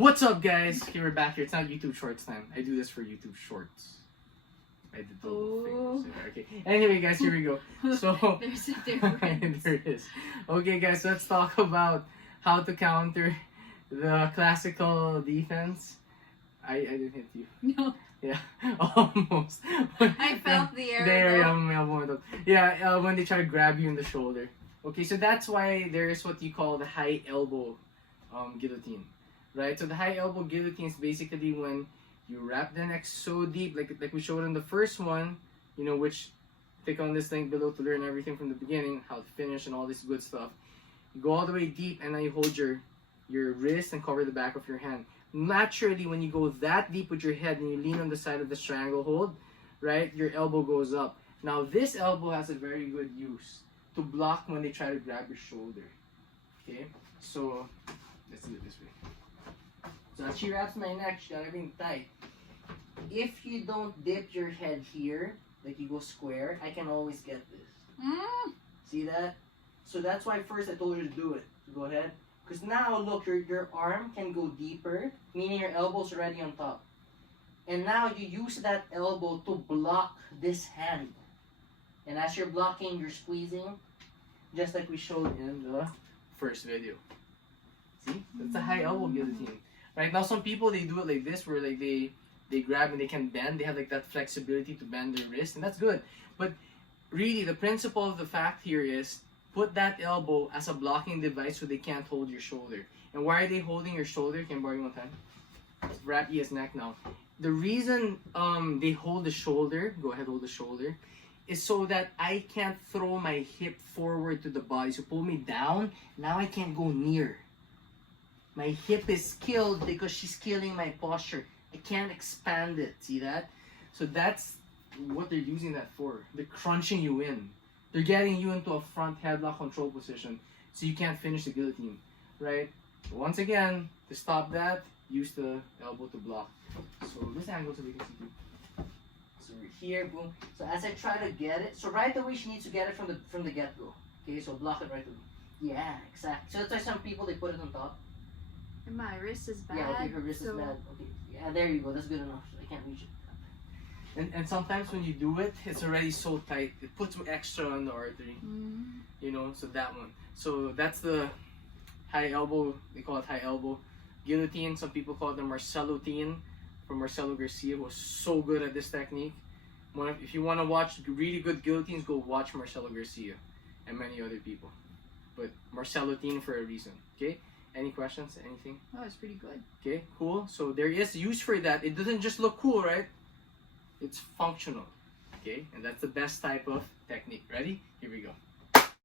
What's up, guys? Okay, we're back here. It's not YouTube Shorts time. I do this for YouTube Shorts. I did the little thing. Okay. Anyway, guys, here we go. So There's a difference. there is. Okay, guys, let's talk about how to counter the classical defense. I didn't hit you. No. Yeah, almost. I felt the area. Yeah, when they try to grab you in the shoulder. Okay, so that's why there is what you call the high elbow guillotine, right? So the high elbow guillotine is basically when you wrap the neck so deep, like we showed in the first one, you know, which click on this link below to learn everything from the beginning, how to finish and all this good stuff. You go all the way deep and then you hold your wrist and cover the back of your hand. Naturally, when you go that deep with your head and you lean on the side of the stranglehold, right, your elbow goes up. Now this elbow has a very good use to block when they try to grab your shoulder. Okay, so let's do it this way. So as she wraps my neck, she got everything tight. If you don't dip your head here, like you go square, I can always get this. See that? So that's why first I told you to do it. So go ahead. Because now, look, your arm can go deeper, meaning your elbow's already on top. And now you use that elbow to block this hand. And as you're blocking, you're squeezing, just like we showed in the first video. See? That's a high elbow guillotine. Right now, some people, they do it like this, where like they grab and they can bend. They have like that flexibility to bend their wrist, and that's good. But really, the principle of the fact here is, put that elbow as a blocking device so they can't hold your shoulder. And why are they holding your shoulder? Can I borrow you one time? Let's wrap Ian's neck now. The reason they hold the shoulder, go ahead, hold the shoulder, is so that I can't throw my hip forward to the body. So pull me down, now I can't go near. My hip is killed because she's killing my posture. I can't expand it, see that? So that's what they're using that for. They're crunching you in. They're getting you into a front headlock control position so you can't finish the guillotine, right? So once again, to stop that, use the elbow to block. So this angle so we can see too. So we're here, boom. So as I try to get it, so right away she needs to get it from the get-go. Okay, so block it right away. Yeah, exactly. So that's why some people, they put it on top. And my wrist is bad. Yeah, okay, her wrist is bad. Okay, yeah, there you go. That's good enough. I can't reach it. And sometimes when you do it, it's already so tight. It puts extra on the artery. You know, so that one. So that's the high elbow. They call it high elbow guillotine. Some people call it the Marcelotine from Marcelo Garcia, who was so good at this technique. If you want to watch really good guillotines, go watch Marcelo Garcia and many other people. But Marcelotine for a reason. Okay? Any questions? Anything? Oh, it's pretty good. Okay, cool. So there is use for that. It doesn't just look cool, right? It's functional, okay? And that's the best type of technique. Ready? Here we go.